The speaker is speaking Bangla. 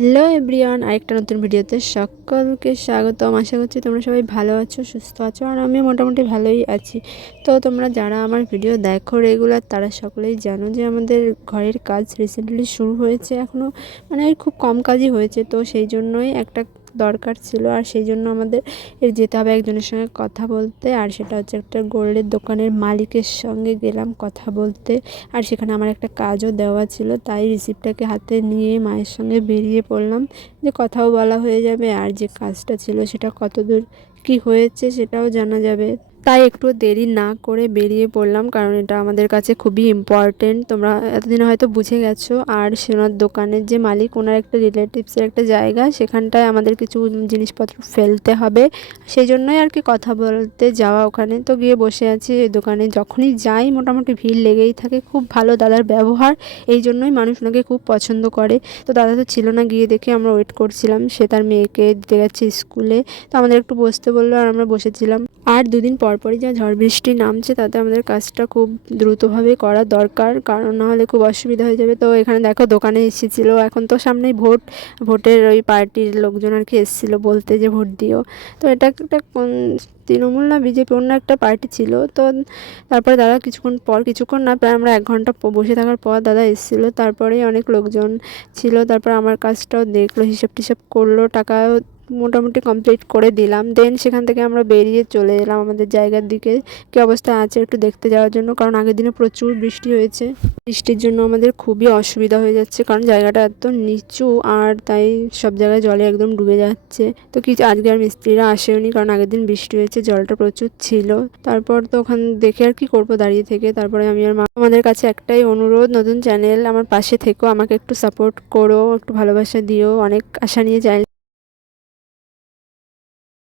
হ্যালো এভরিওয়ান, আরেকটা নতুন ভিডিওতে সকলকে স্বাগতম। আশা করছি তোমরা সবাই ভালো আছো, সুস্থ আছো, আর আমি মোটামুটি ভালোই আছি। তো তোমরা যারা আমার ভিডিও দেখো রেগুলার, তারা সকলেই জানো যে আমাদের ঘরের কাজ রিসেন্টলি শুরু হয়েছে। এখনও খুব কম কাজই হয়েছে, তো সেই জন্যই একটা দরকার ছিল, আর সেই জন্য আমাদের যেতে হবে একজনের সঙ্গে কথা বলতে। আর সেটা হচ্ছে একটা গোল্ডের দোকানের মালিকের সঙ্গে গেলাম কথা বলতে। আর সেখানে আমার একটা কাজও দেওয়া ছিল, তাই রিসিপ্টটাকে হাতে নিয়ে মায়ের সঙ্গে বেরিয়ে পড়লাম, যে কথাও বলা হয়ে যাবে, আর যে কাজটা ছিল সেটা কতদূর কি হয়েছে সেটাও জানা যাবে। তাই একটু দেরি না করে বেরিয়ে পড়লাম, কারণ এটা আমাদের কাছে খুবই ইম্পর্টেন্ট। তোমরা এতদিনে হয়তো বুঝে গেছো। আর সোনার দোকানের যে মালিক, ওনার একটা রিলেটিভসের একটা জায়গা, সেখানটায় আমাদের কিছু জিনিসপত্র ফেলতে হবে, সেই জন্যই আর কি কথা বলতে যাওয়া ওখানে। তো গিয়ে বসে আছি এই দোকানে, যখনই যাই মোটামুটি ভিড় লেগেই থাকে। খুব ভালো দাদার ব্যবহার, এই জন্যই মানুষ ওনাকে খুব পছন্দ করে। তো দাদা তো ছিল না, গিয়ে দেখে আমরা ওয়েট করছিলাম। সে তার মেয়েকে দিতে গেছে স্কুলে, তো আমাদের একটু বসতে বললো, আর আমরা বসেছিলাম। আর দুদিন পরপরই যা ঝড় বৃষ্টি নামছে, তাতে আমাদের কাজটা খুব দ্রুতভাবে করা দরকার, কারণ নাহলে খুব অসুবিধা হয়ে যাবে। তো এখানে দেখো দোকানে এসেছিলো, এখন তো সামনেই ভোটের ওই পার্টির লোকজন আর কি এসেছিলো বলতে যে ভোট দিও। তো এটা একটা কোন তৃণমূল না বিজেপি, অন্য একটা পার্টি ছিল। তো তারপরে দাদা কিছুক্ষণ না, প্রায় আমরা 1 ঘন্টা বসে থাকার পর দাদা এসেছিলো। তারপরেই অনেক লোকজন ছিল, তারপর আমার কাজটাও দেখলো, হিসেব টিসেব করলো, টাকাও মোটামুটি কমপ্লিট করে দিলাম। দেন সেখান থেকে আমরা বেরিয়ে চলে এলাম আমাদের জায়গার দিকে, কী অবস্থা আছে একটু দেখতে যাওয়ার জন্য, কারণ আগের দিনে প্রচুর বৃষ্টি হয়েছে। বৃষ্টির জন্য আমাদের খুবই অসুবিধা হয়ে যাচ্ছে, কারণ জায়গাটা এত নিচু, আর তাই সব জায়গায় জলে একদম ডুবে যাচ্ছে। তো আজকে আর মিস্ত্রিরা আসেওনি, কারণ আগের দিন বৃষ্টি হয়েছে, জলটা প্রচুর ছিল। তারপর তো ওখান দেখে আর কি করবো দাঁড়িয়ে থেকে। তারপরে আমি আর মা, আমাদের কাছে একটাই অনুরোধ, নতুন চ্যানেল, আমার পাশে থেকো, আমাকে একটু সাপোর্ট করো, একটু ভালোবাসা দিও। অনেক আশা নিয়ে